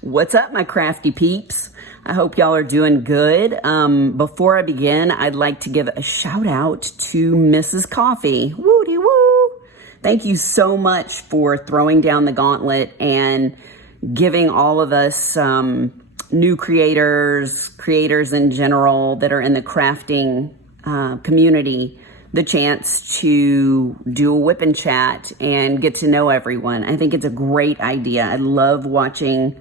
What's up, my crafty peeps? I hope y'all are doing good. Before I begin, I'd like to give a shout out to Mrs. Coffee. Woody woo! Thank you so much for throwing down the gauntlet and giving all of us new creators in general that are in the crafting community, the chance to do a WIP and chat and get to know everyone. I think it's a great idea. I love watching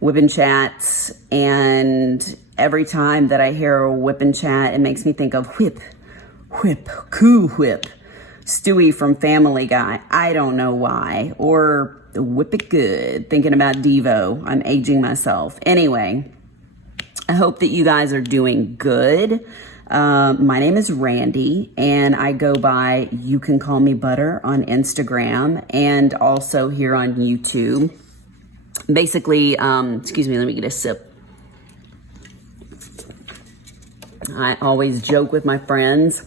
WIP and chats, and every time that I hear a WIP and chat, it makes me think of whip, Cool Whip, Stewie from Family Guy. I don't know why. Or Whip It Good, thinking about Devo. I'm aging myself. Anyway, I hope that you guys are doing good. My name is Randy, and I go by You Can Call Me Butter on Instagram and also here on YouTube. Basically, excuse me, let me get a sip. I always joke with my friends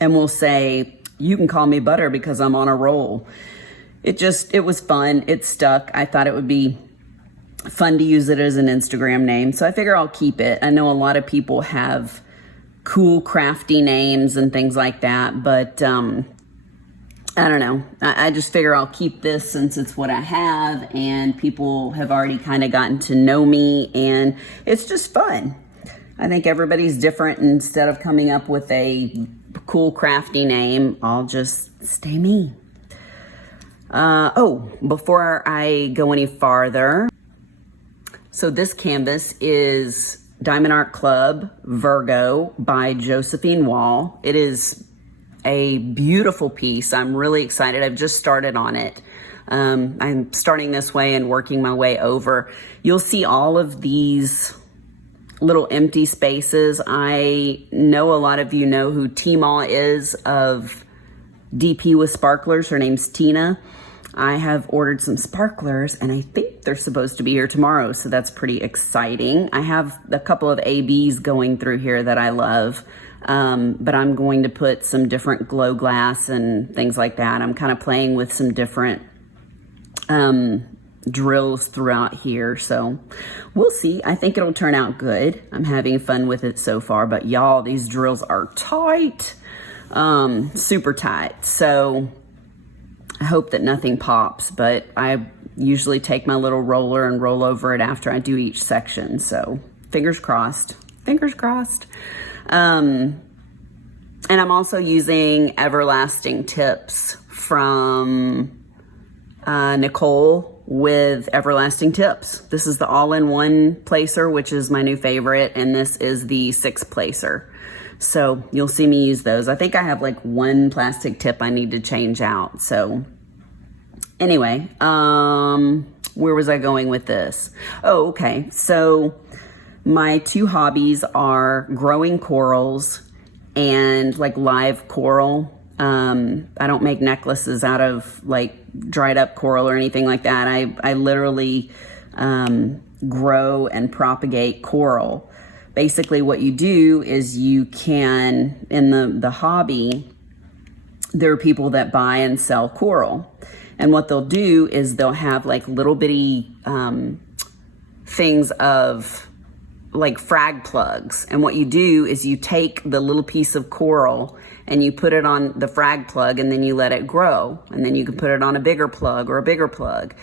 and will say, you can call me Butter because I'm on a roll. It was fun. It stuck. I thought it would be fun to use it as an Instagram name, so I figure I'll keep it. I know a lot of people have cool crafty names and things like that, but I don't know. I just figure I'll keep this since it's what I have, and people have already kind of gotten to know me, and it's just fun. I think everybody's different. Instead of coming up with a cool crafty name, I'll just stay me. Before I go any farther, so this canvas is Diamond Art Club Virgo by Josephine Wall. It is a beautiful piece. I'm really excited. I've just started on it. I'm starting this way and working my way over. You'll see all of these little empty spaces. I know a lot of you know who T-Ma is of DP with Sparklers. Her name's Tina. I have ordered some sparklers, and I think they're supposed to be here tomorrow, so that's pretty exciting. I have a couple of ABs going through here that I love, but I'm going to put some different glow glass and things like that. I'm kind of playing with some different drills throughout here, so we'll see. I think it'll turn out good. I'm having fun with it so far, but y'all, these drills are tight, super tight, so I hope that nothing pops, but I usually take my little roller and roll over it after I do each section. So fingers crossed, fingers crossed. And I'm also using Everlasting Tips from Nicole with Everlasting Tips. This is the all-in-one placer, which is my new favorite, and this is the 6 placer. So you'll see me use those. I think I have like one plastic tip I need to change out. So anyway, where was I going with this? Oh, okay. So my 2 hobbies are growing corals and like live coral. I don't make necklaces out of like dried up coral or anything like that. I literally grow and propagate coral. Basically what you do is you can, in the hobby, there are people that buy and sell coral. And what they'll do is they'll have like little bitty things of like frag plugs. And what you do is you take the little piece of coral and you put it on the frag plug, and then you let it grow. And then you can put it on a bigger plug or a bigger plug.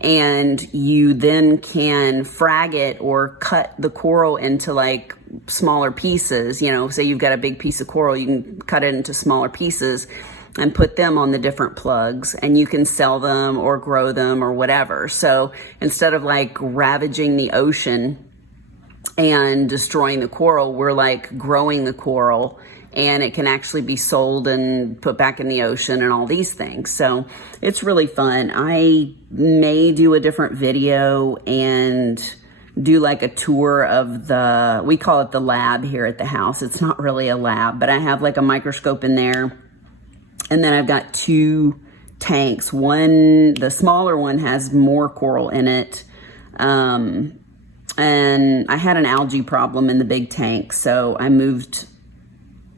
And you then can frag it or cut the coral into like smaller pieces. You know, say you've got a big piece of coral, you can cut it into smaller pieces and put them on the different plugs, and you can sell them or grow them or whatever. So instead of like ravaging the ocean and destroying the coral, we're like growing the coral, and it can actually be sold and put back in the ocean and all these things. So it's really fun. I may do a different video and do like a tour of we call it the lab here at the house. It's not really a lab, but I have like a microscope in there. And then I've got 2 tanks. One, the smaller one, has more coral in it. And I had an algae problem in the big tank, so I moved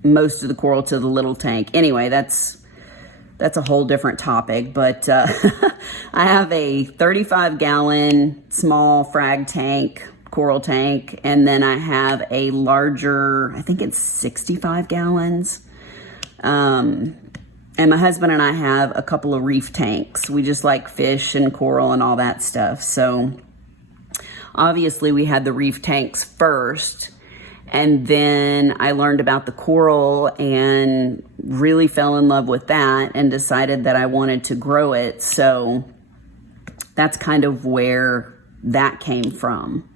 most of the coral to the little tank. Anyway, that's that's a whole different topic, but I have a 35-gallon small frag tank, coral tank, and then I have a larger, I think it's 65 gallons. And my husband and I have a couple of reef tanks. We just like fish and coral and all that stuff. So obviously we had the reef tanks first, and then I learned about the coral and really fell in love with that and decided that I wanted to grow it. So that's kind of where that came from.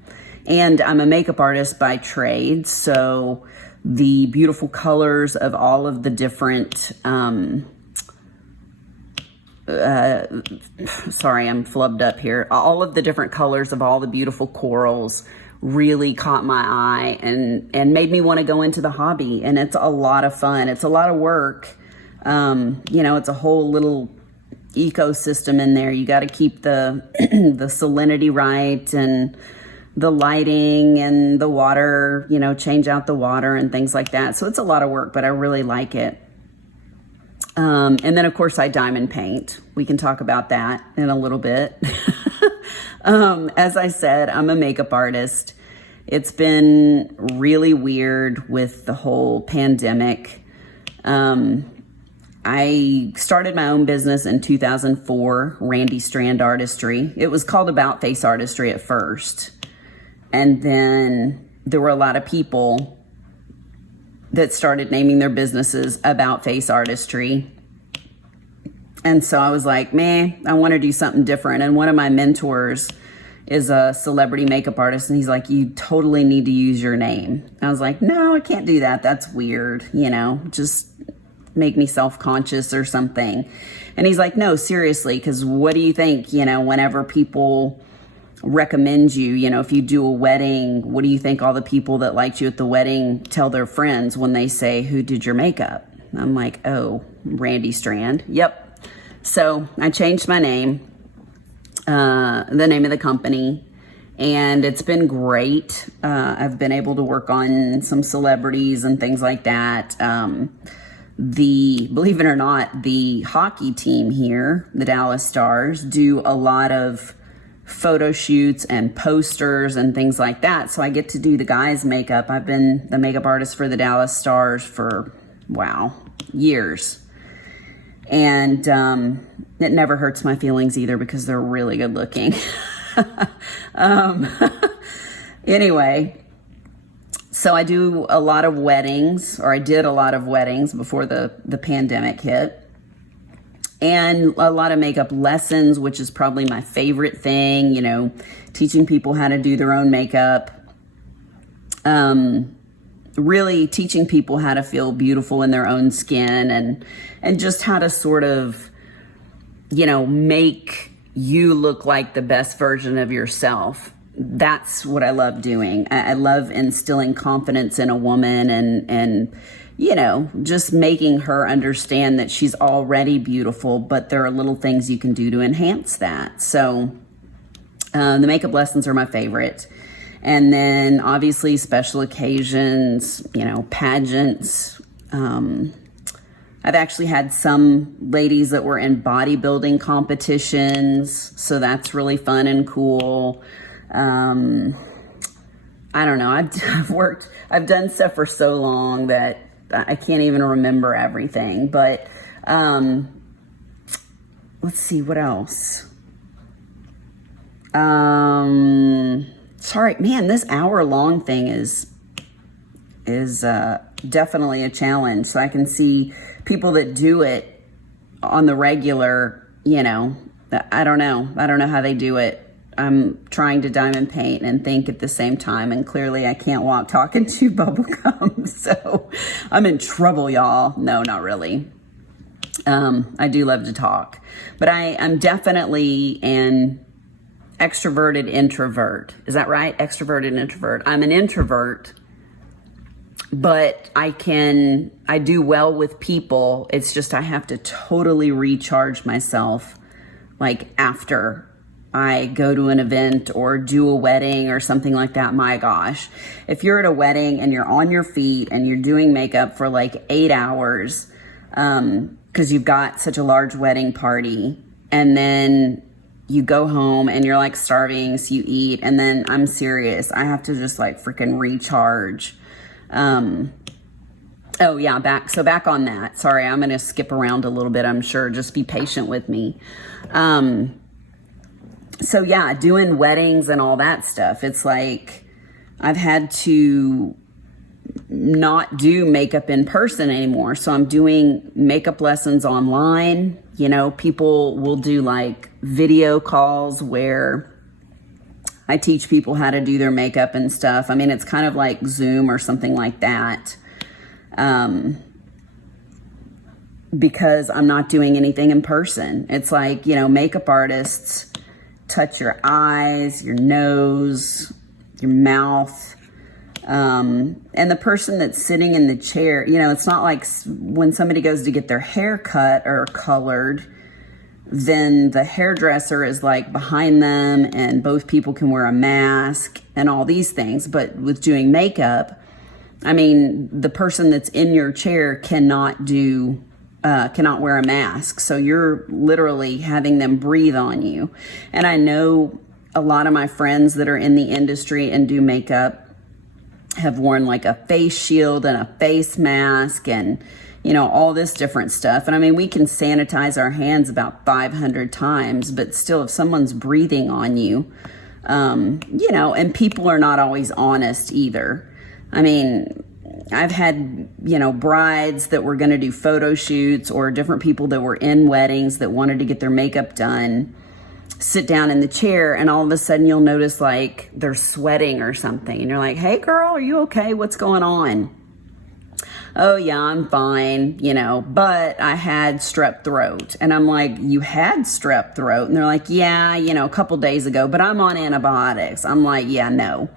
And I'm a makeup artist by trade, so the beautiful colors of all of the different, sorry, I'm flubbed up here. All of the different colors of all the beautiful corals really caught my eye and made me want to go into the hobby. And it's a lot of fun. It's a lot of work. You know, it's a whole little ecosystem in there. You got to keep the the salinity right, and the lighting and the water, you know, change out the water and things like that. So it's a lot of work, but I really like it. And then of course I diamond paint. We can talk about that in a little bit. As I said, I'm a makeup artist. It's been really weird with the whole pandemic. I started my own business in 2004, Randy Strand Artistry. It was called About Face Artistry at first. And then there were a lot of people that started naming their businesses About Face Artistry. And so I was like, man, I want to do something different. And one of my mentors is a celebrity makeup artist. And he's like, you totally need to use your name. I was like, no, I can't do that. That's weird. You know, just make me self-conscious or something. And he's like, no, seriously, because what do you think, you know, whenever people recommend you, you know, if you do a wedding, what do you think all the people that liked you at the wedding tell their friends when they say, who did your makeup? I'm like, oh, Randy Strand. Yep. So I changed my name, the name of the company, and it's been great. I've been able to work on some celebrities and things like that. Believe it or not, the hockey team here, the Dallas Stars, do a lot of photo shoots and posters and things like that. So I get to do the guys' makeup. I've been the makeup artist for the Dallas Stars for, wow, years. And it never hurts my feelings either because they're really good looking. Anyway, so I do a lot of weddings, or I did a lot of weddings before the pandemic hit. And a lot of makeup lessons, which is probably my favorite thing, you know, teaching people how to do their own makeup. Really teaching people how to feel beautiful in their own skin, and just how to sort of, you know, make you look like the best version of yourself. That's what I love doing. I love instilling confidence in a woman and you know, just making her understand that she's already beautiful, but there are little things you can do to enhance that. So the makeup lessons are my favorite. And then obviously special occasions, you know, pageants. I've actually had some ladies that were in bodybuilding competitions, so that's really fun and cool. I don't know. I've done stuff for so long that I can't even remember everything, but let's see, what else? Sorry, man, this hour-long thing is definitely a challenge. So I can see people that do it on the regular, you know, I don't know how they do it. I'm trying to diamond paint and think at the same time, and clearly I can't walk, talk, and chew bubble gum. So I'm in trouble, y'all. No, not really. I do love to talk, but I'm definitely an extroverted introvert. Is that right? Extroverted introvert. I'm an introvert, but I do well with people. It's just I have to totally recharge myself, like after I go to an event or do a wedding or something like that. My gosh, if you're at a wedding and you're on your feet and you're doing makeup for like 8 hours, because you've got such a large wedding party, and then you go home and you're like starving, so you eat, and then I'm serious, I have to just like freaking recharge. Oh yeah, back on that. Sorry, I'm going to skip around a little bit, I'm sure. Just be patient with me. So yeah, doing weddings and all that stuff, it's like I've had to not do makeup in person anymore. So I'm doing makeup lessons online. You know, people will do like video calls where I teach people how to do their makeup and stuff. I mean, it's kind of like Zoom or something like that. Because I'm not doing anything in person. It's like, you know, makeup artists touch your eyes, your nose, your mouth. And the person that's sitting in the chair, you know, it's not like when somebody goes to get their hair cut or colored, then the hairdresser is like behind them and both people can wear a mask and all these things. But with doing makeup, I mean, the person that's in your chair cannot wear a mask. So you're literally having them breathe on you. And I know a lot of my friends that are in the industry and do makeup have worn like a face shield and a face mask and, you know, all this different stuff. And I mean, we can sanitize our hands about 500 times, but still, if someone's breathing on you, you know, and people are not always honest either. I mean, I've had, you know, brides that were going to do photo shoots or different people that were in weddings that wanted to get their makeup done, sit down in the chair, and all of a sudden you'll notice like they're sweating or something. And you're like, hey girl, are you okay? What's going on? Oh yeah, I'm fine, you know, but I had strep throat. And I'm like, you had strep throat? And they're like, yeah, you know, a couple days ago, but I'm on antibiotics. I'm like, yeah, no.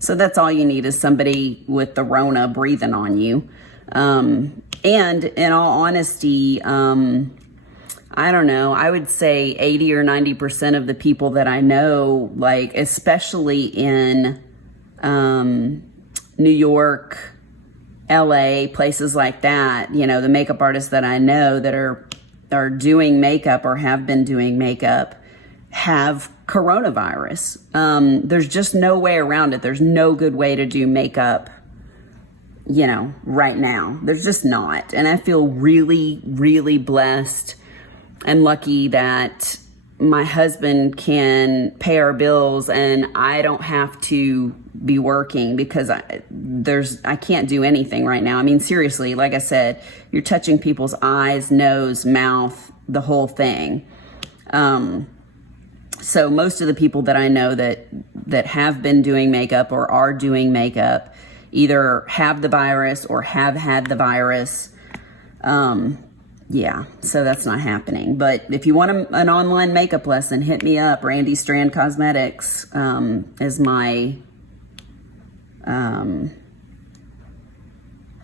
So that's all you need is somebody with the Rona breathing on you. And in all honesty, I don't know, I would say 80 or 90% of the people that I know, like especially in New York, LA, places like that, you know, the makeup artists that I know that are doing makeup or have been doing makeup have coronavirus. There's just no way around it. There's no good way to do makeup, you know, right now. There's just not. And I feel really, really blessed and lucky that my husband can pay our bills and I don't have to be working because I can't do anything right now. I mean, seriously, like I said, you're touching people's eyes, nose, mouth, the whole thing. So most of the people that I know that have been doing makeup or are doing makeup either have the virus or have had the virus. Yeah, so that's not happening. But if you want an online makeup lesson, hit me up. Randy Strand Cosmetics is my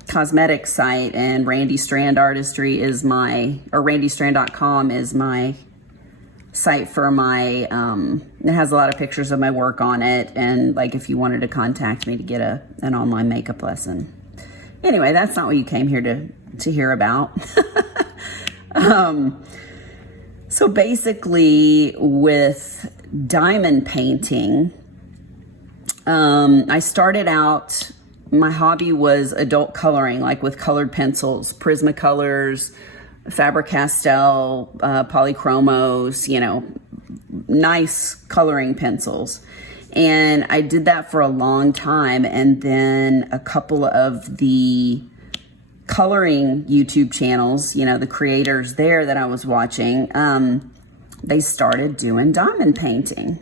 cosmetic site, and Randy Strand Artistry is randystrand.com is my site for my, it has a lot of pictures of my work on it, and like if you wanted to contact me to get an online makeup lesson. Anyway, that's not what you came here to hear about. So basically with diamond painting, I started out, my hobby was adult coloring, like with colored pencils, Prismacolors, Faber-Castell, polychromos, you know, nice coloring pencils. And I did that for a long time. And then a couple of the coloring YouTube channels, you know, the creators there that I was watching, they started doing diamond painting.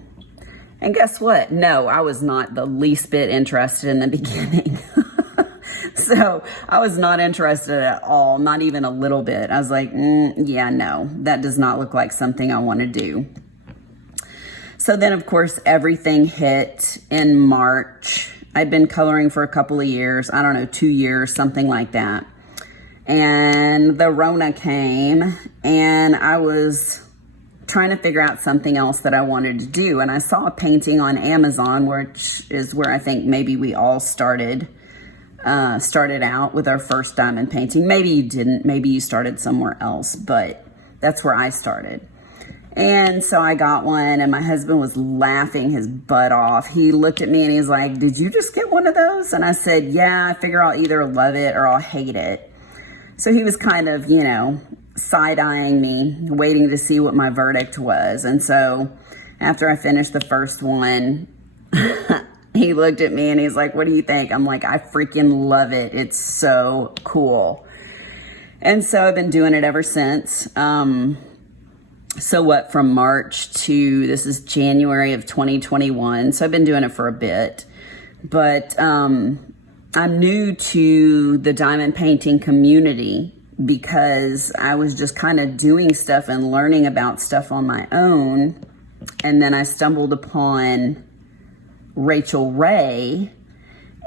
And guess what? No, I was not the least bit interested in the beginning. So I was not interested at all, not even a little bit. I was like, yeah, no, that does not look like something I want to do. So then, of course, everything hit in March. I'd been coloring for a couple of years, I don't know, 2 years, something like that. And the Rona came, and I was trying to figure out something else that I wanted to do. And I saw a painting on Amazon, which is where I think maybe we all started started out with our first diamond painting. Maybe you didn't. Maybe you started somewhere else, but that's where I started. And so I got one, and my husband was laughing his butt off. He looked at me and he's like, "Did you just get one of those?" And I said, "Yeah, I figure I'll either love it or I'll hate it." So he was kind of, side-eyeing me, waiting to see what my verdict was. And so after I finished the first one, he looked at me and he's like, "What do you think?" I'm like, "I freaking love it. It's so cool." And so I've been doing it ever since. From March to, this is January of 2021. So I've been doing it for a bit. But I'm new to the diamond painting community because I was just kind of doing stuff and learning about stuff on my own. And then I stumbled upon Rachel Ray,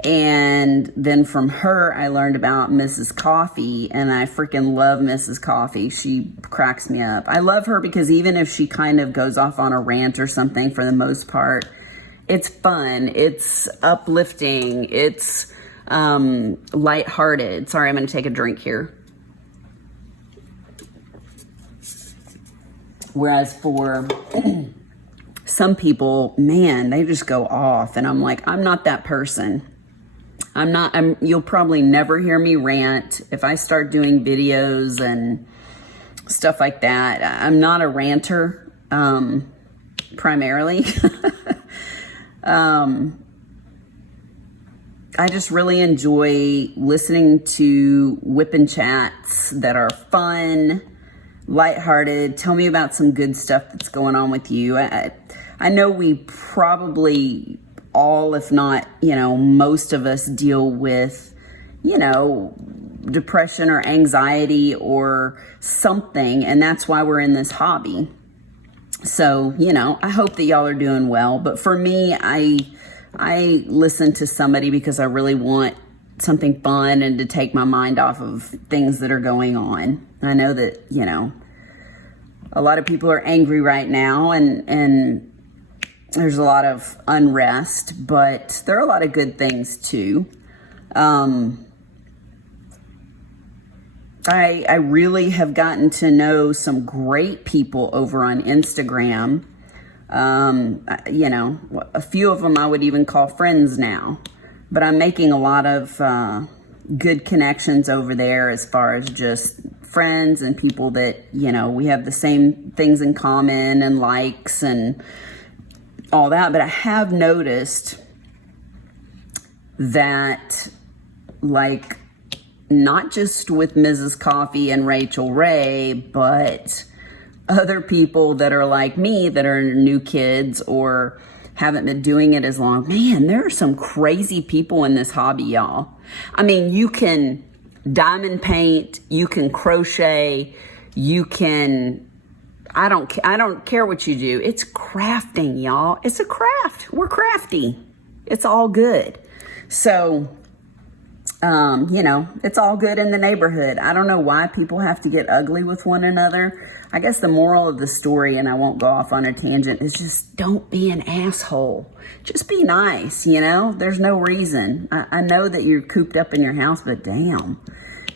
and then from her I learned about Mrs. Coffee, and I freaking love Mrs. Coffee. She cracks me up. I love her because even if she kind of goes off on a rant or something, for the most part, it's fun, it's uplifting, it's lighthearted. Sorry, I'm going to take a drink here. Whereas for some people, man, they just go off, and I'm like, I'm not that person. You'll probably never hear me rant. If I start doing videos and stuff like that, I'm not a ranter, primarily. I just really enjoy listening to WIP and chats that are fun, lighthearted. Tell me about some good stuff that's going on with you. I know we probably all, if not, most of us deal with, depression or anxiety or something, and that's why we're in this hobby. So, I hope that y'all are doing well. But for me, I listen to somebody because I really want something fun and to take my mind off of things that are going on. I know that, a lot of people are angry right now, and there's a lot of unrest, but there are a lot of good things too. I really have gotten to know some great people over on Instagram. A few of them I would even call friends now, but I'm making a lot of good connections over there as far as just friends and people that, we have the same things in common and likes and all that. But I have noticed that, like, not just with Mrs. Coffee and Rachel Ray, but other people that are like me, that are new kids or haven't been doing it as long. Man, there are some crazy people in this hobby, y'all. I mean, you can diamond paint, you can crochet, you can, I don't care what you do. It's crafting, y'all. It's a craft. We're crafty. It's all good. So, it's all good in the neighborhood. I don't know why people have to get ugly with one another. I guess the moral of the story, and I won't go off on a tangent, is just don't be an asshole. Just be nice, There's no reason. I know that you're cooped up in your house, but damn.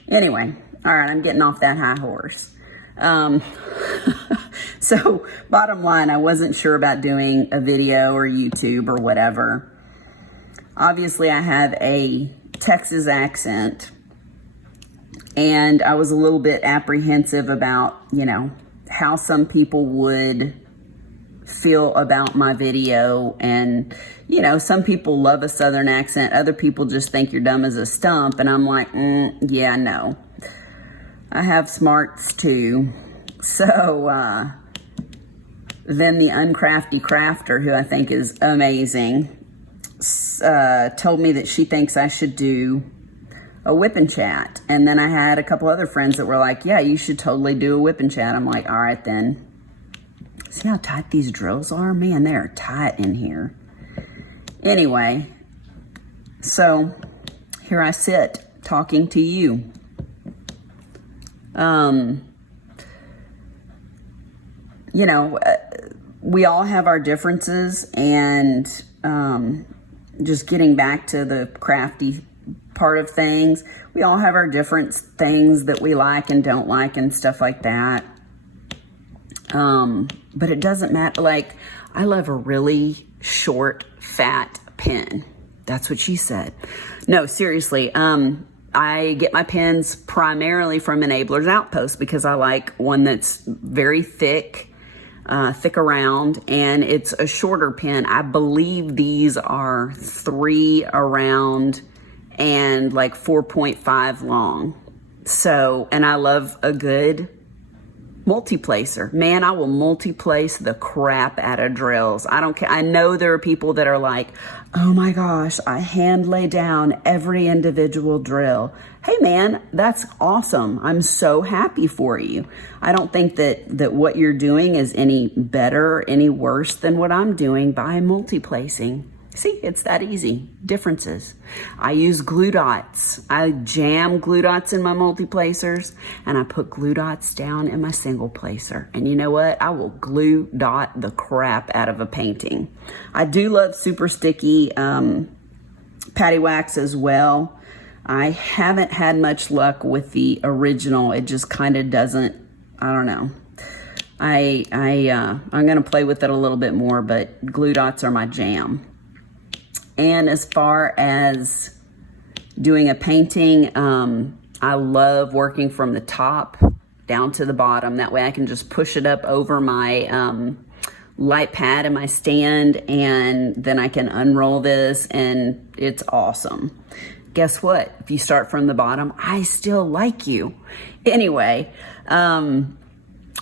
Anyway, all right, I'm getting off that high horse. So bottom line, I wasn't sure about doing a video or YouTube or whatever. Obviously, I have a Texas accent, and I was a little bit apprehensive about, how some people would feel about my video. And, some people love a Southern accent. Other people just think you're dumb as a stump. And I'm like, yeah, no. I have smarts too. So, then the Uncrafty Crafter, who I think is amazing, told me that she thinks I should do a whip and chat. And then I had a couple other friends that were like, yeah, you should totally do a whip and chat. I'm like, all right then. See how tight these drills are? Man, they are tight in here. Anyway, so here I sit talking to you. We all have our differences, and just getting back to the crafty part of things. We all have our different things that we like and don't like and stuff like that. But it doesn't matter. Like, I love a really short, fat pen. That's what she said. No, seriously. I get my pens primarily from Enabler's Outpost because I like one that's very thick around, and it's a shorter pen. I believe these are 3 around and like 4.5 long. So, and I love a good multi-placer. Man, I will multi-place the crap out of drills. I don't care. I know there are people that are like, oh my gosh, I hand lay down every individual drill. Hey man, that's awesome. I'm so happy for you. I don't think that what you're doing is any better, any worse than what I'm doing by multi-placing. See, it's that easy. Differences. I use glue dots. I jam glue dots in my multi-placers, and I put glue dots down in my single placer. And you know what? I will glue dot the crap out of a painting. I do love super sticky patty wax as well. I haven't had much luck with the original. It just kind of doesn't, I don't know. I'm going to play with it a little bit more, but glue dots are my jam. And as far as doing a painting, I love working from the top down to the bottom. That way I can just push it up over my light pad and my stand, and then I can unroll this, and it's awesome. Guess what? If you start from the bottom, I still like you. Anyway,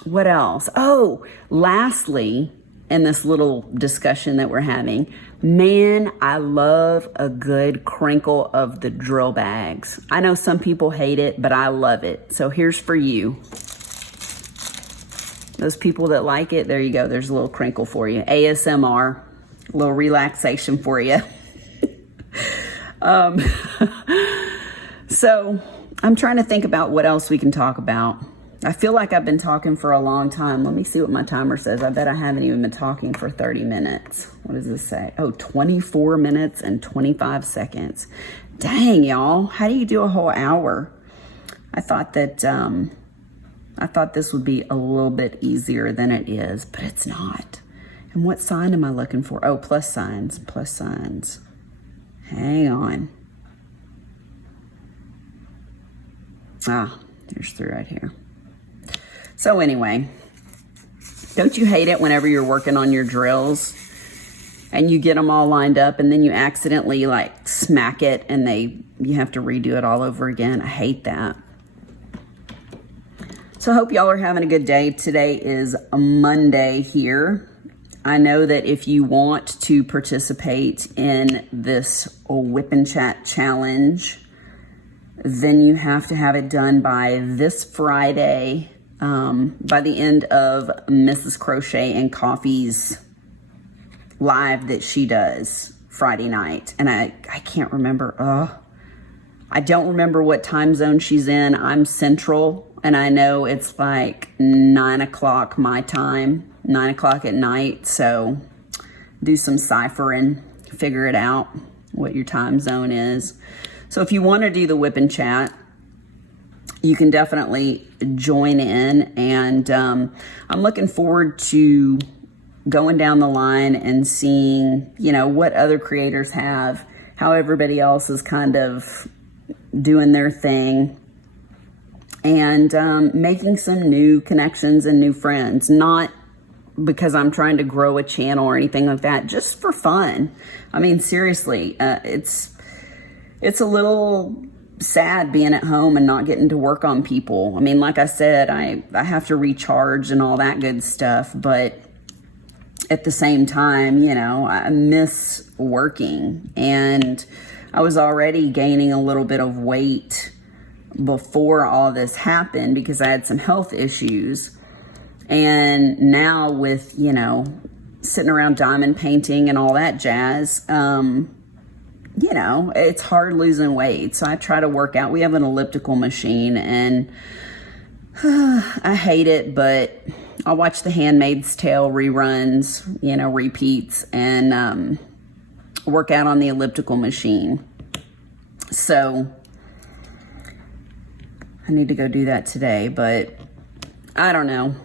what else? Oh, lastly, in this little discussion that we're having, man, I love a good crinkle of the drill bags. I know some people hate it, but I love it. So here's for you. Those people that like it, there you go. There's a little crinkle for you. ASMR, a little relaxation for you. So I'm trying to think about what else we can talk about. I feel like I've been talking for a long time. Let me see what my timer says. I bet I haven't even been talking for 30 minutes. What does this say? Oh, 24 minutes and 25 seconds. Dang, y'all. How do you do a whole hour? I thought that, I thought this would be a little bit easier than it is, but it's not. And what sign am I looking for? Oh, plus signs, plus signs. Hang on. Ah, there's 3 right here. So anyway, don't you hate it whenever you're working on your drills and you get them all lined up and then you accidentally like smack it and you have to redo it all over again? I hate that. So I hope y'all are having a good day. Today is a Monday here. I know that if you want to participate in this WIP and Chat challenge, then you have to have it done by this Friday, by the end of Mrs. Crochet and Coffee's live that she does Friday night. And I can't remember, I don't remember what time zone she's in. I'm Central, and I know it's like 9 o'clock my time, 9 o'clock at night. So do some ciphering, figure it out, what your time zone is. So if you want to do the WIP and Chat, you can definitely join in. And I'm looking forward to going down the line and seeing, what other creators have, how everybody else is kind of doing their thing, and making some new connections and new friends. Not because I'm trying to grow a channel or anything like that, just for fun. I mean, seriously, it's a little sad being at home and not getting to work on people. I mean, like I said, I have to recharge and all that good stuff, but at the same time, I miss working. And I was already gaining a little bit of weight before all this happened because I had some health issues. And now with, sitting around diamond painting and all that jazz, it's hard losing weight. So I try to work out. We have an elliptical machine, and I hate it, but I'll watch the Handmaid's Tale reruns, repeats, and work out on the elliptical machine. So I need to go do that today, but I don't know.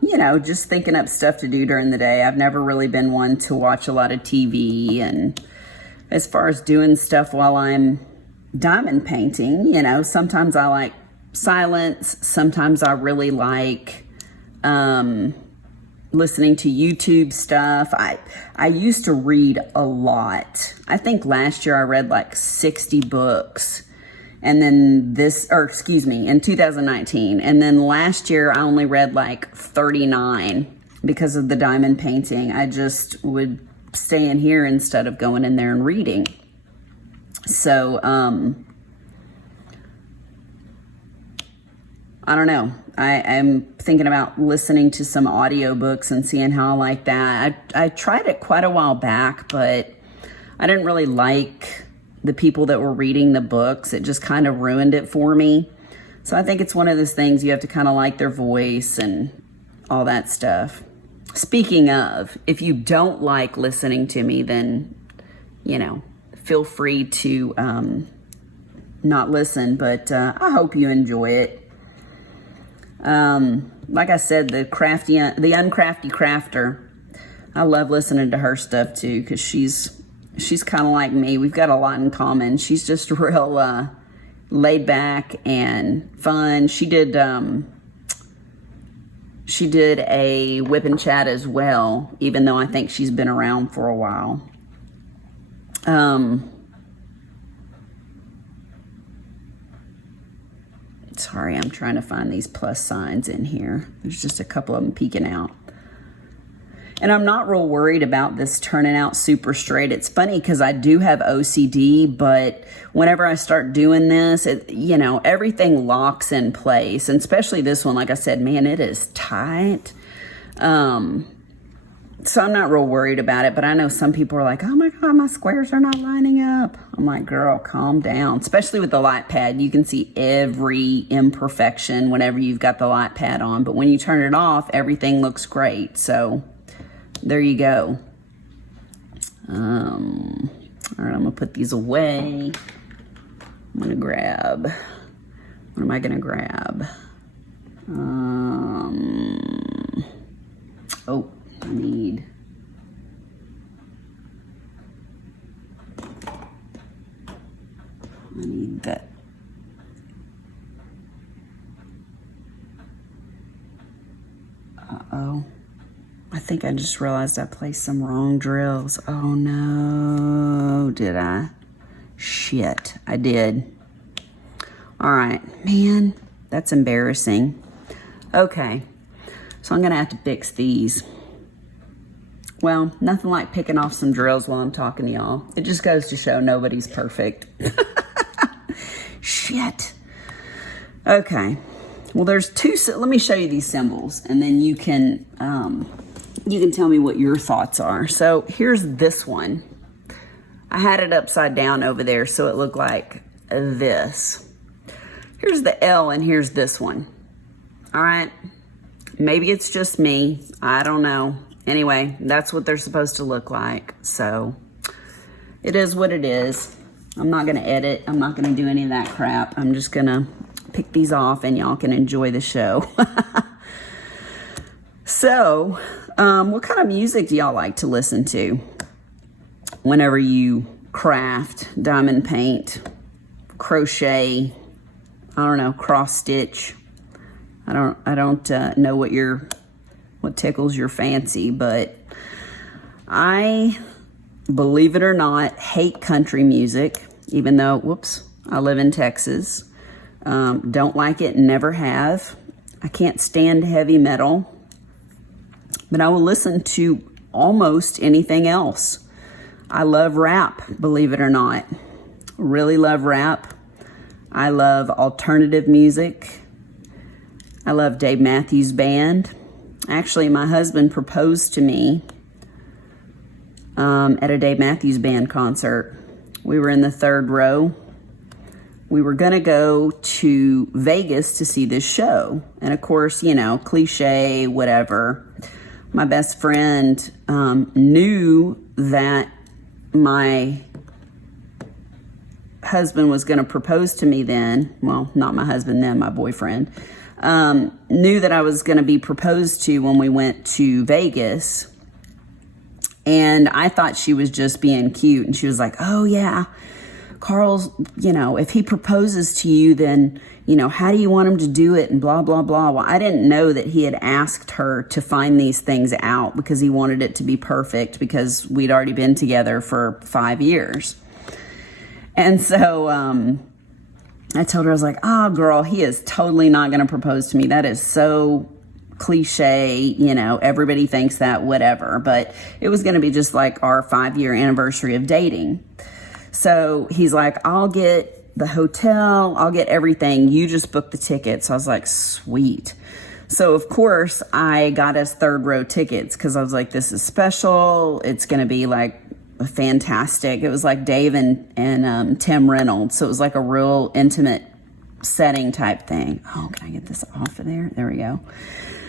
You know, just thinking up stuff to do during the day. I've never really been one to watch a lot of TV, and as far as doing stuff while I'm diamond painting, you know, sometimes I like silence. Sometimes I really like listening to YouTube stuff. I used to read a lot. I think last year I read like 60 books. And then in 2019. And then last year I only read like 39 because of the diamond painting. I just would stay in here instead of going in there and reading. So, I don't know. I'm thinking about listening to some audiobooks and seeing how I like that. I tried it quite a while back, but I didn't really like the people that were reading the books. It just kind of ruined it for me. So I think it's one of those things you have to kind of like their voice and all that stuff. Speaking of, if you don't like listening to me, then, you know, feel free to not listen, but I hope you enjoy it. Like I said, the Uncrafty Crafter, I love listening to her stuff too, because she's kind of like me. We've got a lot in common. She's just real laid back and fun. She did a WIP and chat as well, even though I think she's been around for a while. Sorry, I'm trying to find these plus signs in here. There's just a couple of them peeking out. And I'm not real worried about this turning out super straight. It's funny because I do have OCD, but whenever I start doing this, you know, everything locks in place. And especially this one, like I said, man, it is tight. So I'm not real worried about it, but I know some people are like, oh my God, my squares are not lining up. I'm like, girl, calm down. Especially with the light pad, you can see every imperfection whenever you've got the light pad on. But when you turn it off, everything looks great. So there you go. All right, I'm gonna put these away. I'm gonna grab, what am I gonna grab? Oh, I need, that. Uh-oh. I think I just realized I placed some wrong drills. Oh no, did I? Shit, I did. All right, man, that's embarrassing. Okay, so I'm gonna have to fix these. Well, nothing like picking off some drills while I'm talking to y'all. It just goes to show nobody's perfect. Shit. Okay, well, there's two, let me show you these symbols, and then you can tell me what your thoughts are. So here's this one. I had it upside down over there so it looked like this. Here's the L and here's this one. All right. Maybe it's just me. I don't know. Anyway, that's what they're supposed to look like. So it is what it is. I'm not going to edit. I'm not going to do any of that crap. I'm just going to pick these off and y'all can enjoy the show. So, what kind of music do y'all like to listen to whenever you craft, diamond paint, crochet, I don't know, cross stitch? I don't know what tickles your fancy, but I, believe it or not, hate country music, even though, whoops, I live in Texas. Don't like it, never have. I can't stand heavy metal. But I will listen to almost anything else. I love rap, believe it or not. Really love rap. I love alternative music. I love Dave Matthews Band. Actually, my husband proposed to me at a Dave Matthews Band concert. We were in the third row. We were going to go to Vegas to see this show. And of course, you know, cliche, whatever. My best friend husband was going to propose to me then, well, not my husband then, my boyfriend, knew that I was going to be proposed to when we went to Vegas. And I thought she was just being cute. And she was like, oh, yeah, Carl's, if he proposes to you, then, how do you want him to do it? And blah, blah, blah. Well, I didn't know that he had asked her to find these things out because he wanted it to be perfect because we'd already been together for 5 years. And so I told her, I was like, oh, girl, he is totally not going to propose to me. That is so cliche, everybody thinks that, whatever. But it was going to be just like our 5-year anniversary of dating. So he's like, I'll get the hotel, I'll get everything. You just book the tickets. So I was like, sweet. So of course I got us 3rd row tickets because I was like, this is special. It's going to be like fantastic. It was like Dave and Tim Reynolds. So it was like a real intimate setting type thing. Oh, can I get this off of there? There we go.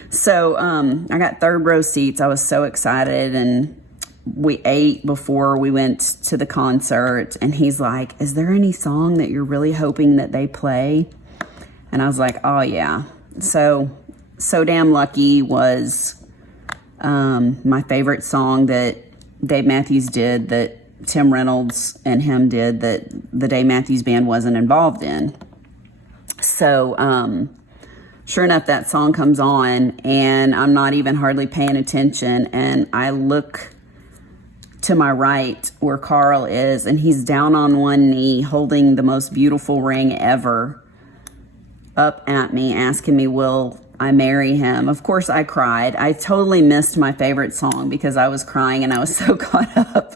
So I got 3rd row seats. I was so excited, and we ate before we went to the concert, and he's like, is there any song that you're really hoping that they play? And I was like, oh yeah. So Damn Lucky was my favorite song that Dave Matthews did, that Tim Reynolds and him did, that the Dave Matthews Band wasn't involved in. So sure enough, that song comes on, and I'm not even hardly paying attention, and I look to my right where Carl is, and he's down on one knee holding the most beautiful ring ever up at me, asking me, will I marry him? Of course I cried. I totally missed my favorite song because I was crying and I was so caught up.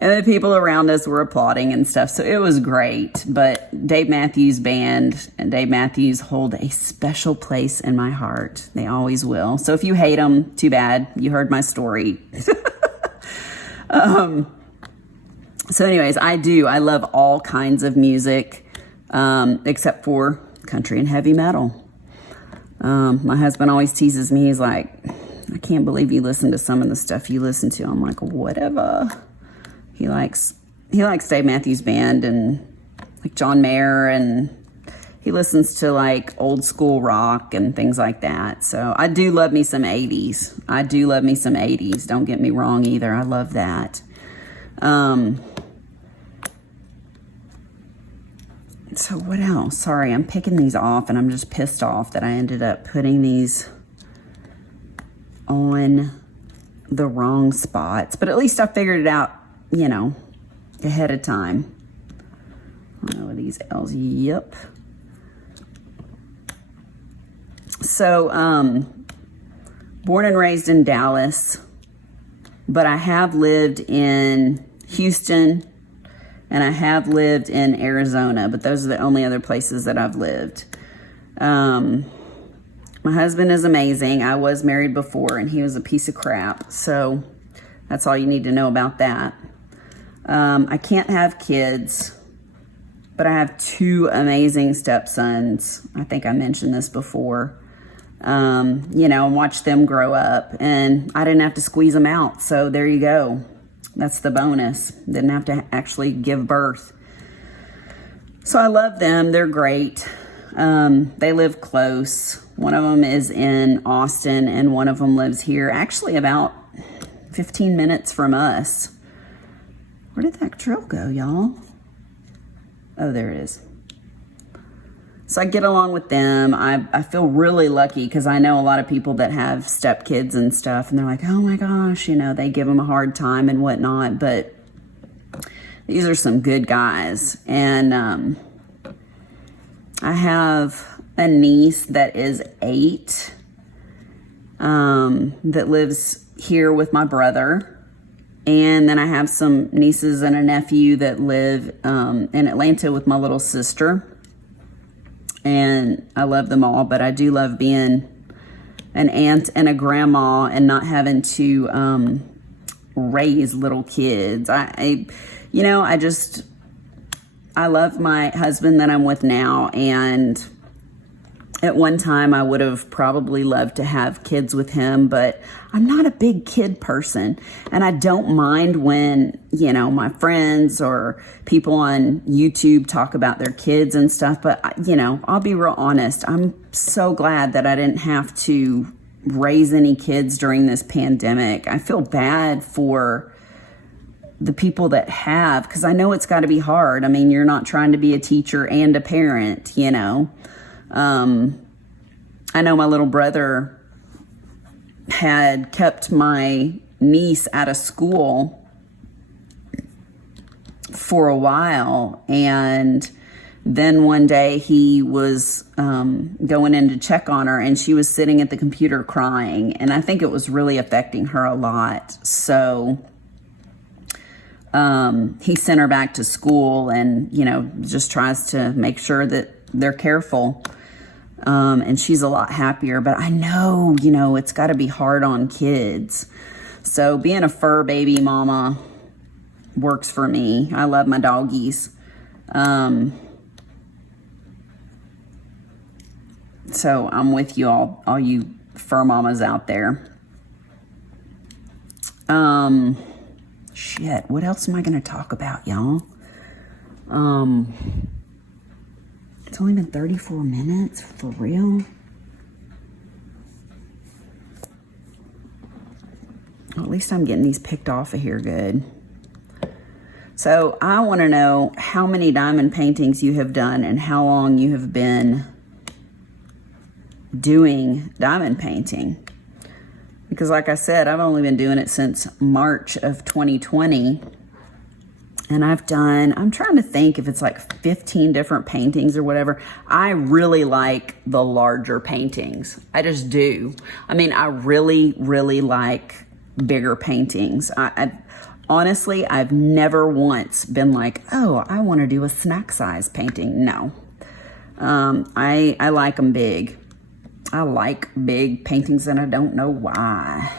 And the people around us were applauding and stuff. So it was great. But Dave Matthews Band and Dave Matthews hold a special place in my heart. They always will. So if you hate them, too bad. You heard my story. So anyways, I love all kinds of music, except for country and heavy metal. My husband always teases me. He's like, I can't believe you listen to some of the stuff you listen to. I'm like, whatever. He likes Dave Matthews Band and like John Mayer, and he listens to like old school rock and things like that. So I do love me some 80s. Don't get me wrong either. I love that. So what else? Sorry, I'm picking these off, and I'm just pissed off that I ended up putting these on the wrong spots. But at least I figured it out, ahead of time. I don't know what these L's. Yep. So, born and raised in Dallas, but I have lived in Houston, and I have lived in Arizona, but those are the only other places that I've lived. My husband is amazing. I was married before, and he was a piece of crap. So that's all you need to know about that. I can't have kids, but I have 2 amazing stepsons. I think I mentioned this before. And watch them grow up, and I didn't have to squeeze them out. So there you go. That's the bonus. Didn't have to actually give birth. So I love them. They're great. They live close. One of them is in Austin, and one of them lives here, actually about 15 minutes from us. Where did that drill go, y'all? Oh, there it is. So I get along with them. I feel really lucky because I know a lot of people that have stepkids and stuff, and they're like, oh my gosh, they give them a hard time and whatnot. But these are some good guys. And I have a niece that is 8 that lives here with my brother. And then I have some nieces and a nephew that live in Atlanta with my little sister. And I love them all, but I do love being an aunt and a grandma and not having to raise little kids. I love my husband that I'm with now, and At one time, I would have probably loved to have kids with him, but I'm not a big kid person. And I don't mind when, you know, my friends or people on YouTube talk about their kids and stuff. But, you know, I'll be real honest. I'm so glad that I didn't have to raise any kids during this pandemic. I feel bad for the people that have, because I know it's got to be hard. I mean, you're not trying to be a teacher and a parent, you know. I know my little brother had kept my niece out of school for a while, and then one day he was going in to check on her, and she was sitting at the computer crying, and I think it was really affecting her a lot. So he sent her back to school and, you know, just tries to make sure that they're careful. And she's a lot happier, but I know, you know, it's got to be hard on kids. So being a fur baby mama works for me. I love my doggies. So I'm with you all you fur mamas out there. Shit, what else am I going to talk about, y'all? It's only been 34 minutes, for real? Well, at least I'm getting these picked off of here good. So I want to know how many diamond paintings you have done and how long you have been doing diamond painting. Because like I said, I've only been doing it since March of 2020. And I've done, I'm trying to think if it's like 15 different paintings or whatever. I really like the larger paintings. I just do. I mean, I really, really like bigger paintings. Honestly, I've never once been like, oh, I want to do a snack size painting. No. I like them big. I like big paintings and I don't know why.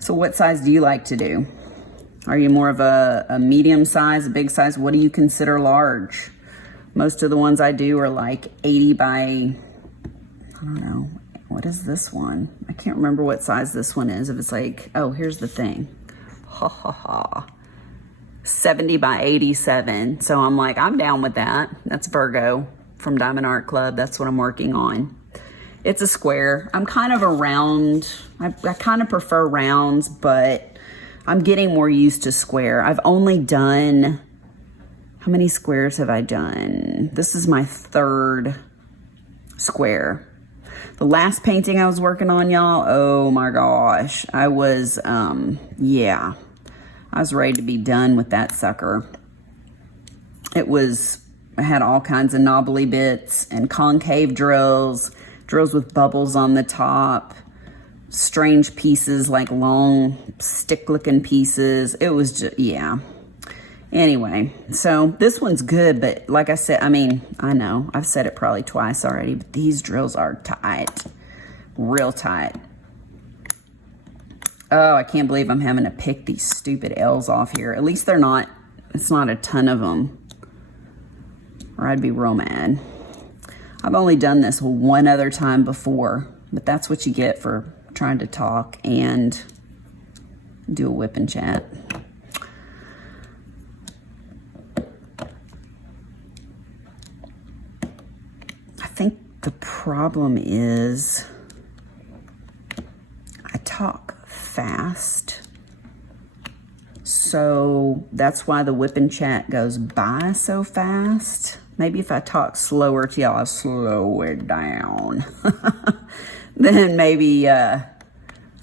So what size do you like to do? Are you more of a medium size, a big size? What do you consider large? Most of the ones I do are like 80 by, I don't know, what is this one? I can't remember what size this one is. If it's like, oh, here's the thing. 70 by 87. So I'm like, I'm down with that. That's Virgo from Diamond Art Club. That's what I'm working on. It's a square. I'm kind of a round. I kind of prefer rounds, but I'm getting more used to square. I've only done, how many squares have I done? This is my third square. The last painting I was working on, y'all, oh my gosh. I was, I was ready to be done with that sucker. I had all kinds of knobbly bits and concave drills with bubbles on the top. Strange pieces, like long stick looking pieces. It was just, yeah. Anyway, so this one's good, but like I said, I mean, I know I've said it probably twice already, but these drills are tight, real tight. Oh, I can't believe I'm having to pick these stupid L's off here. At least it's not a ton of them, or I'd be real mad. I've only done this one other time before, but that's what you get for trying to talk and do a whip and chat. I think the problem is I talk fast, so that's why the whip and chat goes by so fast. Maybe if I talk slower to y'all, I'll slow it down. Then maybe I'll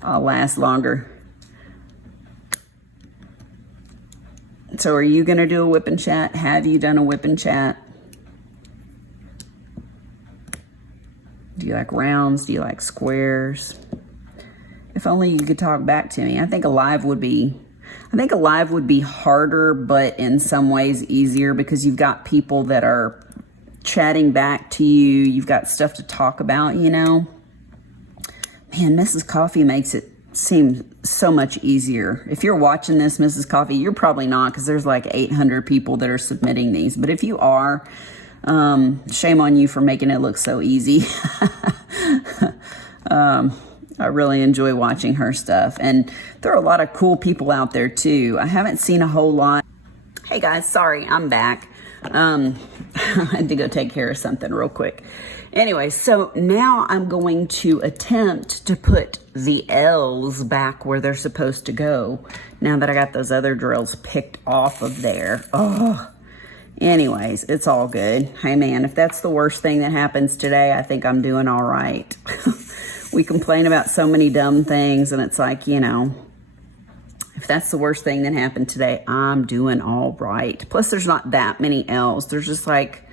last longer. So are you going to do a whip and chat? Have you done a whip and chat? Do you like rounds? Do you like squares? If only you could talk back to me. I think a live would be harder, but in some ways easier because you've got people that are chatting back to you. You've got stuff to talk about, you know. Man, Mrs. Coffee makes it seem so much easier. If you're watching this, Mrs. Coffee, you're probably not because there's like 800 people that are submitting these. But if you are, Shame on you for making it look so easy. I really enjoy watching her stuff. And there are a lot of cool people out there too. I haven't seen a whole lot. Hey guys, sorry, I'm back. I had to go take care of something real quick. Anyway, so now I'm going to attempt to put the L's back where they're supposed to go. Now that I got those other drills picked off of there. Oh, anyways, it's all good. Hey man, if that's the worst thing that happens today, I think I'm doing all right. We complain about so many dumb things, and it's like, you know, if that's the worst thing that happened today, I'm doing all right. Plus, there's not that many L's. There's just like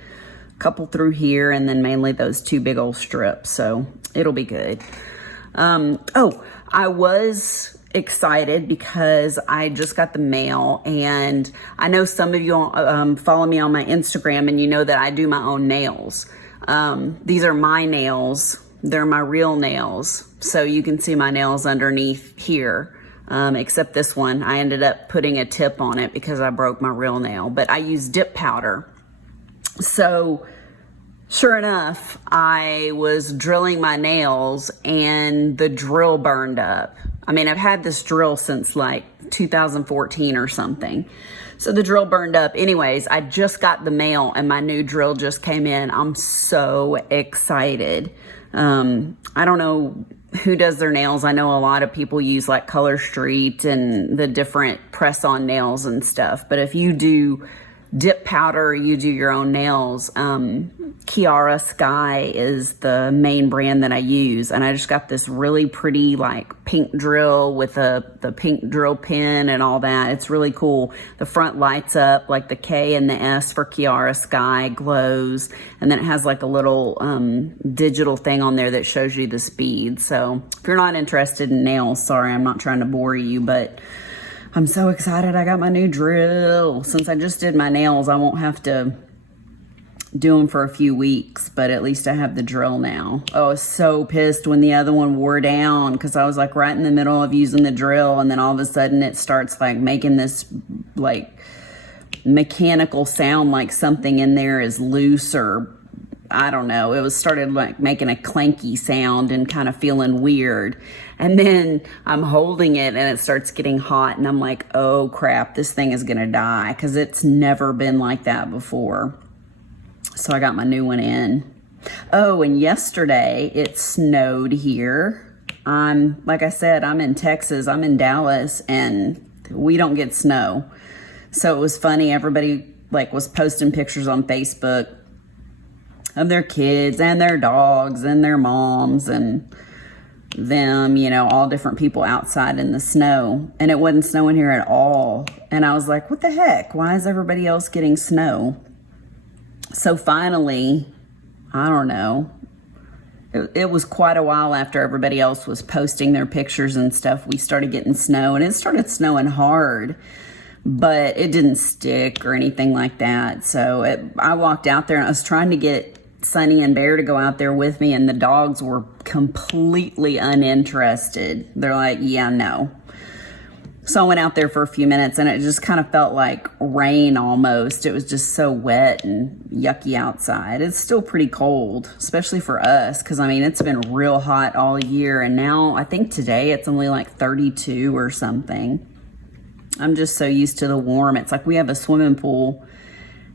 a couple through here, and then mainly those two big old strips. So it'll be good. Oh, I was excited because I just got the mail, and I know some of you follow me on my Instagram, and you know that I do my own nails. These are my nails. They're my real nails. So you can see my nails underneath here. Except this one, I ended up putting a tip on it because I broke my real nail, but I use dip powder. So sure enough, I was drilling my nails and the drill burned up. I mean, I've had this drill since like 2014 or something. So the drill burned up. Anyways, I just got the mail and my new drill just came in. I'm so excited. I don't know who does their nails. I know a lot of people use like Color Street and the different press-on nails and stuff. But if you do dip powder, you do your own nails, Kiara Sky is the main brand that I use. And I just got this really pretty like pink drill with the pink drill pin and all that. It's really cool. The front lights up, like the K and the S for Kiara Sky glows. And then it has like a little digital thing on there that shows you the speed. So if you're not interested in nails, sorry, I'm not trying to bore you, but I'm so excited I got my new drill. Since I just did my nails, I won't have to do them for a few weeks, but at least I have the drill now. Oh, I was so pissed when the other one wore down because I was like right in the middle of using the drill, and then all of a sudden it starts like making this like mechanical sound like something in there is loose, or I don't know. It was started like making a clanky sound and kind of feeling weird. And then I'm holding it and it starts getting hot and I'm like, oh crap, this thing is gonna die, because it's never been like that before. So I got my new one in. Oh, and yesterday it snowed here. Like I said, I'm in Texas, I'm in Dallas, and we don't get snow. So it was funny, everybody like was posting pictures on Facebook of their kids and their dogs and their moms and them, you know, all different people outside in the snow. And it wasn't snowing here at all. And I was like, what the heck? Why is everybody else getting snow? So finally, I don't know, it was quite a while after everybody else was posting their pictures and stuff, we started getting snow, and it started snowing hard, but it didn't stick or anything like that. So I walked out there and I was trying to get Sunny and Bear to go out there with me, and the dogs were completely uninterested. They're like, yeah, no. So I went out there for a few minutes and it just kind of felt like rain almost. It was just so wet and yucky outside. It's still pretty cold, especially for us, because I mean, it's been real hot all year, and now I think today it's only like 32 or something. I'm just so used to the warm. It's like we have a swimming pool,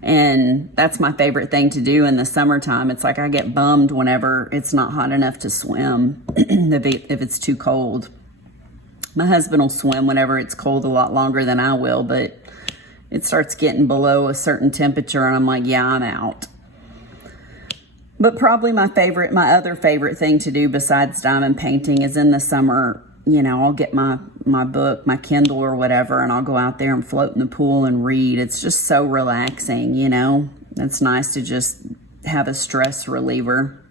and that's my favorite thing to do in the summertime. It's like I get bummed whenever it's not hot enough to swim if it's too cold. My husband will swim whenever it's cold a lot longer than I will, but it starts getting below a certain temperature and I'm like, yeah, I'm out. But probably my other favorite thing to do besides diamond painting is in the summer, you know, I'll get my book, my Kindle or whatever, and I'll go out there and float in the pool and read. It's just so relaxing, you know. It's nice to just have a stress reliever.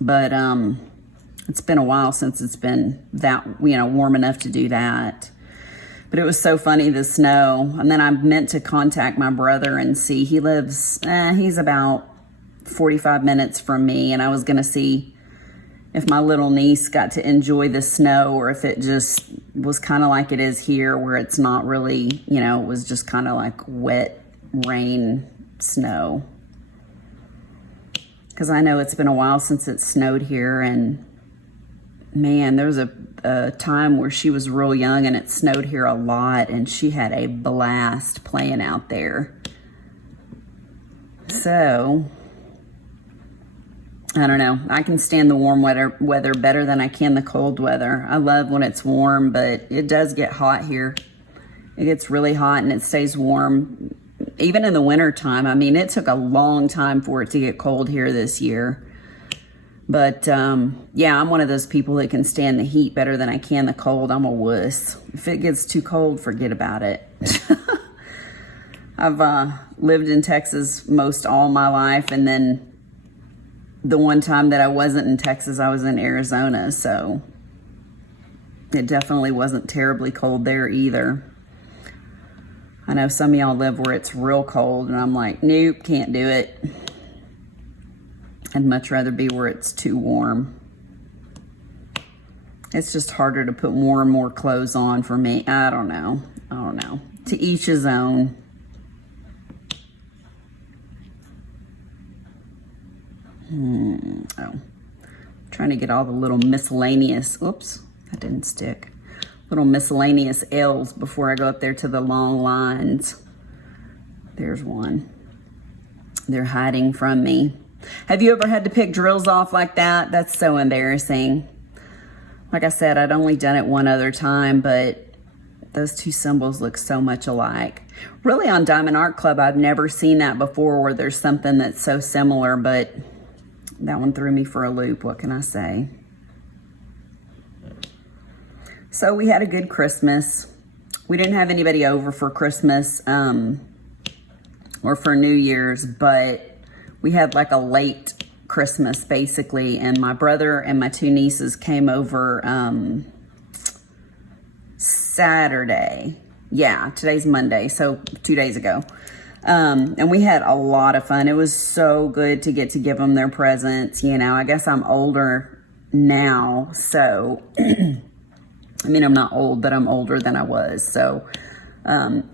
But it's been a while since it's been that, you know, warm enough to do that. But it was so funny, the snow. And then I meant to contact my brother and see. He lives, he's about 45 minutes from me. And I was going to see if my little niece got to enjoy the snow, or if it just was kind of like it is here, where it's not really, you know, it was just kind of like wet rain snow. because I know it's been a while since it snowed here, and man, there was a time where she was real young and it snowed here a lot, and she had a blast playing out there. So, I don't know. I can stand the warm weather better than I can the cold weather. I love when it's warm, but it does get hot here. It gets really hot and it stays warm. Even in the winter time. I mean, it took a long time for it to get cold here this year. But, yeah, I'm one of those people that can stand the heat better than I can the cold. I'm a wuss. If it gets too cold, forget about it. I've lived in Texas most all my life, and then the one time that I wasn't in Texas, I was in Arizona, so it definitely wasn't terribly cold there either. I know some of y'all live where it's real cold, and I'm like, nope, can't do it. I'd much rather be where it's too warm. It's just harder to put more and more clothes on for me. I don't know. To each his own. Oh, trying to get all the little miscellaneous, oops, that didn't stick. Little miscellaneous L's before I go up there to the long lines. There's one. They're hiding from me. Have you ever had to pick drills off like that? That's so embarrassing. Like I said, I'd only done it one other time, but those two symbols look so much alike. Really, on Diamond Art Club, I've never seen that before where there's something that's so similar, but that one threw me for a loop. What can I say? So we had a good Christmas. We didn't have anybody over for Christmas or for New Year's, but we had like a late Christmas basically, and my brother and my two nieces came over Saturday. Yeah, today's Monday, so 2 days ago. And we had a lot of fun. It was so good to get to give them their presents. You know, I guess I'm older now, so I mean, I'm not old, but I'm older than I was. So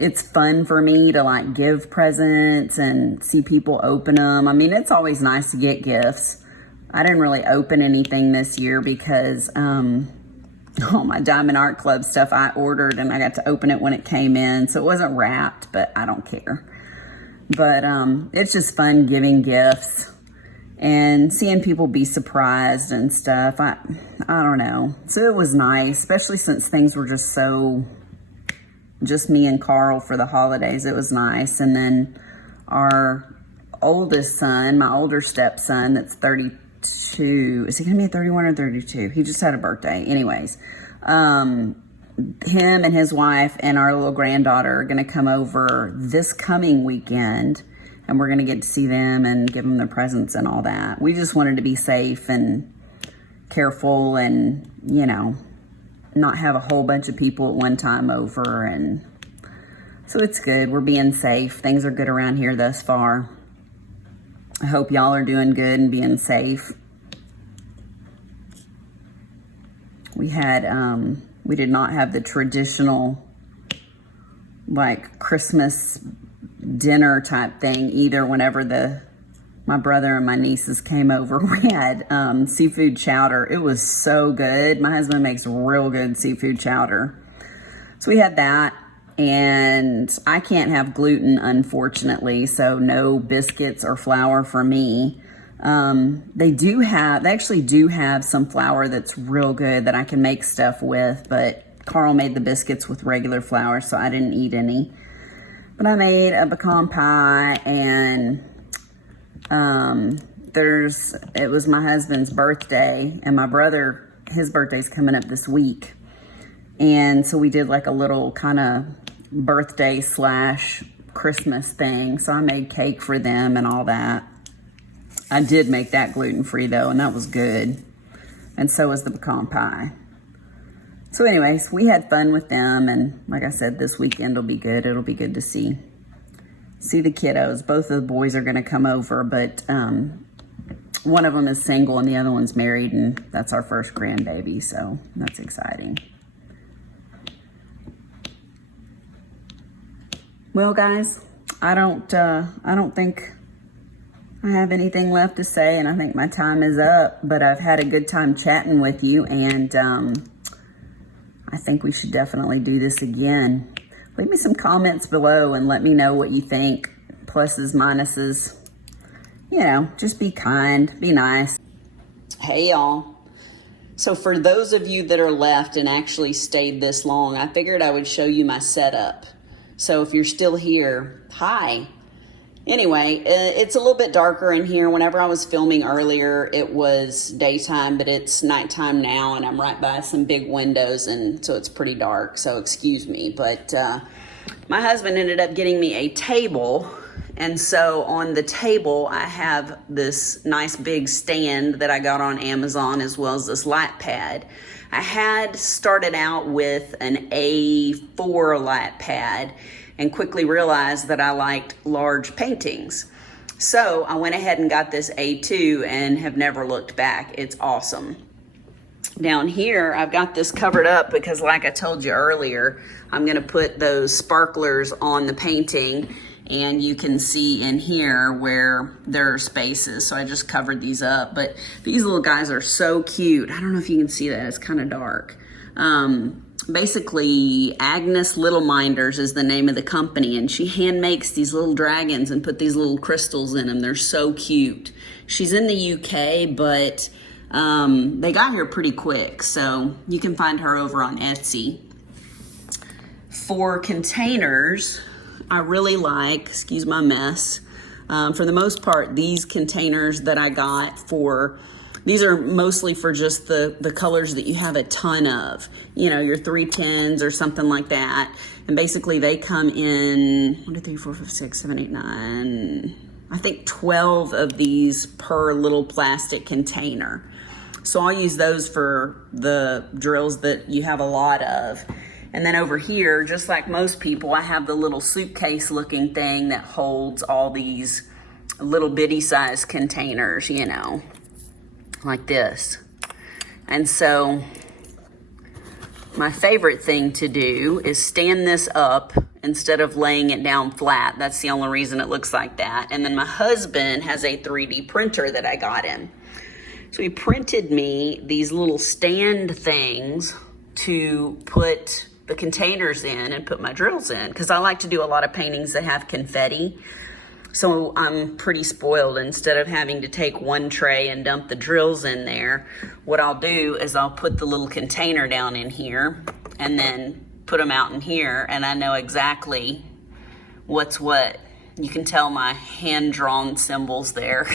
it's fun for me to like give presents and see people open them. I mean, it's always nice to get gifts. I didn't really open anything this year because all my Diamond Art Club stuff I ordered and I got to open it when it came in. So it wasn't wrapped, but I don't care. But it's just fun giving gifts and seeing people be surprised and stuff. I don't know. So it was nice, especially since things were just me and Carl for the holidays. It was nice. And then our oldest son, my older stepson, that's 32. Is he going to be 31 or 32? He just had a birthday. Anyways, him and his wife and our little granddaughter are going to come over this coming weekend, and we're going to get to see them and give them their presents and all that. We just wanted to be safe and careful and, you know, not have a whole bunch of people at one time over. And so it's good. We're being safe. Things are good around here thus far. I hope y'all are doing good and being safe. We did not have the traditional like Christmas dinner type thing either. Whenever my brother and my nieces came over, we had seafood chowder. It was so good. My husband makes real good seafood chowder. So we had that, and I can't have gluten, unfortunately, so no biscuits or flour for me. They actually do have some flour that's real good that I can make stuff with, but Carl made the biscuits with regular flour, so I didn't eat any. But I made a pecan pie, and it was my husband's birthday, and my brother, his birthday's coming up this week. And so we did like a little kind of birthday / Christmas thing. So I made cake for them and all that. I did make that gluten-free though, and that was good. And so was the pecan pie. So anyways, we had fun with them, and like I said, this weekend will be good. It'll be good to see the kiddos. Both of the boys are going to come over, but one of them is single and the other one's married, and that's our first grandbaby, so that's exciting. Well, guys, I don't think I have anything left to say, and I think my time is up, but I've had a good time chatting with you, and I think we should definitely do this again. Leave me some comments below and let me know what you think. Pluses, minuses. You know, just be kind, be nice. Hey y'all. So for those of you that are left and actually stayed this long, I figured I would show you my setup. So if you're still here, hi. Anyway, it's a little bit darker in here. Whenever I was filming earlier, it was daytime, but it's nighttime now, and I'm right by some big windows, and so it's pretty dark, so excuse me. But my husband ended up getting me a table, and so on the table, I have this nice big stand that I got on Amazon, as well as this light pad. I had started out with an A4 light pad, and quickly realized that I liked large paintings. So I went ahead and got this A2 and have never looked back. It's awesome. Down here, I've got this covered up because, like I told you earlier, I'm gonna put those sparklers on the painting, and you can see in here where there are spaces. So I just covered these up, but these little guys are so cute. I don't know if you can see that, it's kind of dark. Basically, Agnes Little Minders is the name of the company, and she hand makes these little dragons and put these little crystals in them. They're so cute. She's in the UK, but they got here pretty quick, so you can find her over on Etsy. For containers, I really like, excuse my mess, for the most part, these containers that I got for, these are mostly for just the colors that you have a ton of, you know, your 310s or something like that. And basically they come in 1, 2, 3, 4, 5, 6, 7, 8, 9, I think 12 of these per little plastic container. So I'll use those for the drills that you have a lot of. And then over here, just like most people, I have the little suitcase looking thing that holds all these little bitty size containers, you know, like this. And so my favorite thing to do is stand this up instead of laying it down flat. That's the only reason it looks like that. And then my husband has a 3D printer that I got him. So he printed me these little stand things to put the containers in and put my drills in, because I like to do a lot of paintings that have confetti. So I'm pretty spoiled. Instead of having to take one tray and dump the drills in there, what I'll do is I'll put the little container down in here and then put them out in here, and I know exactly what's what. You can tell my hand-drawn symbols there.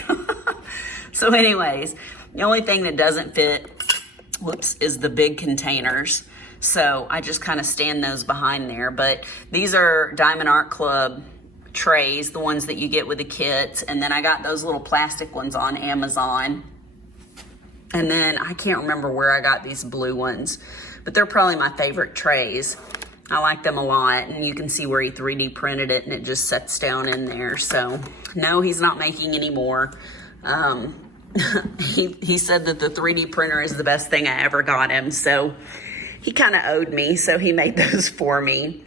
So anyways, the only thing that doesn't fit, whoops, is the big containers. So I just kind of stand those behind there. But these are Diamond Art Club trays, the ones that you get with the kits. And then I got those little plastic ones on Amazon. And then I can't remember where I got these blue ones, but they're probably my favorite trays. I like them a lot, and you can see where he 3D printed it, and it just sets down in there. So no, he's not making any more. He said that the 3D printer is the best thing I ever got him, so he kind of owed me, so he made those for me.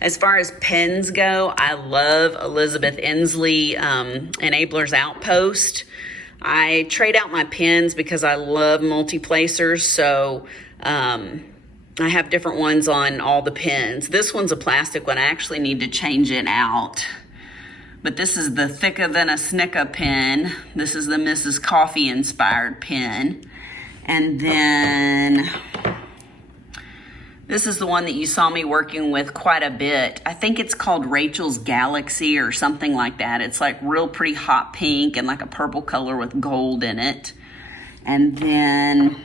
As far as pens go, I love Elizabeth Inslee Enabler's Outpost. I trade out my pens because I love multi-placers, so I have different ones on all the pens. This one's a plastic one. I actually need to change it out. But this is the Thicker Than a Snicka pen. This is the Mrs. Coffee inspired pen. And then this is the one that you saw me working with quite a bit. I think it's called Rachel's Galaxy or something like that. It's like real pretty hot pink and like a purple color with gold in it. And then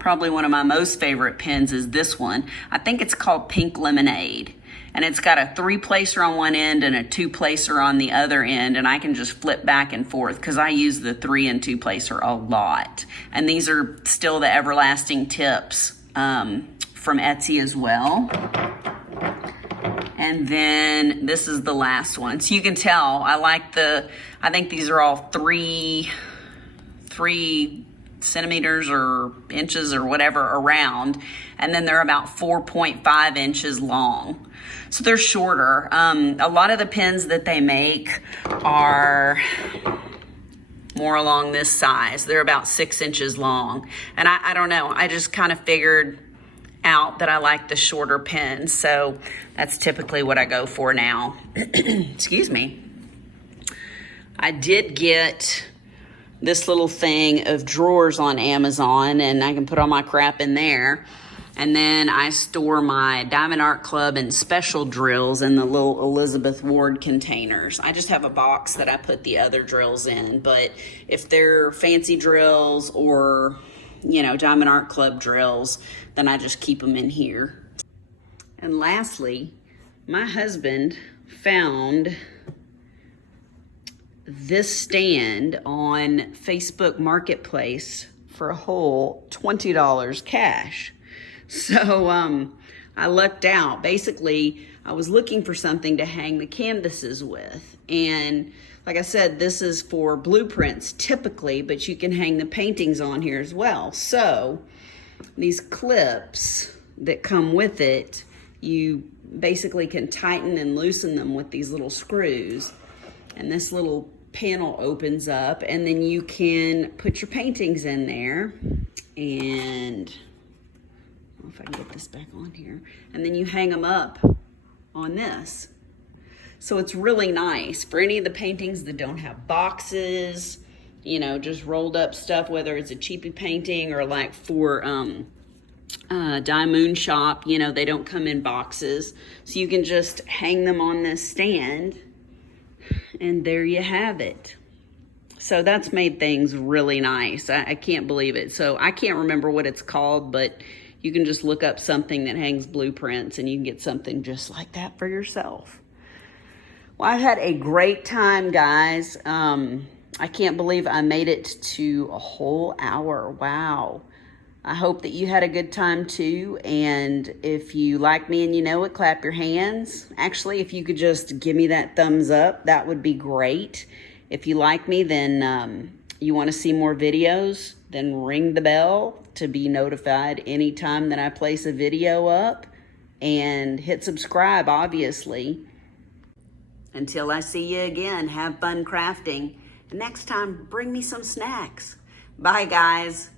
probably one of my most favorite pens is this one. I think it's called Pink Lemonade. And it's got a 3-placer on one end and a 2-placer on the other end, and I can just flip back and forth because I use the 3 and 2-placer a lot. And these are still the everlasting tips from Etsy as well. And then this is the last one. So you can tell I think these are all three centimeters or inches or whatever around, and then they're about 4.5 inches long. So they're shorter. A lot of the pins that they make are more along this size. They're about 6 inches long. And I don't know, I just kind of figured out that I like the shorter pins. So that's typically what I go for now. Excuse me. I did get this little thing of drawers on Amazon, and I can put all my crap in there. And then I store my Diamond Art Club and special drills in the little Elizabeth Ward containers. I just have a box that I put the other drills in, but if they're fancy drills or, you know, Diamond Art Club drills, then I just keep them in here. And lastly, my husband found this stand on Facebook Marketplace for a whole $20 cash. So I lucked out. Basically, I was looking for something to hang the canvases with. And like I said, this is for blueprints typically, but you can hang the paintings on here as well. So these clips that come with it, you basically can tighten and loosen them with these little screws. And this little panel opens up, and then you can put your paintings in there. And I don't know if I can get this back on here. And then you hang them up on this. So it's really nice for any of the paintings that don't have boxes, you know, just rolled up stuff, whether it's a cheapy painting or like for Moon Shop, you know, they don't come in boxes. So you can just hang them on this stand, and there you have it. So that's made things really nice. I can't believe it. So I can't remember what it's called, but you can just look up something that hangs blueprints and you can get something just like that for yourself. Well, I've had a great time, guys. I can't believe I made it to a whole hour. Wow. I hope that you had a good time too. And if you like me and you know it, clap your hands. Actually, if you could just give me that thumbs up, that would be great. If you like me, then you want to see more videos, then ring the bell to be notified anytime that I place a video up, and hit subscribe, obviously. Until I see you again, have fun crafting. And next time, bring me some snacks. Bye, guys.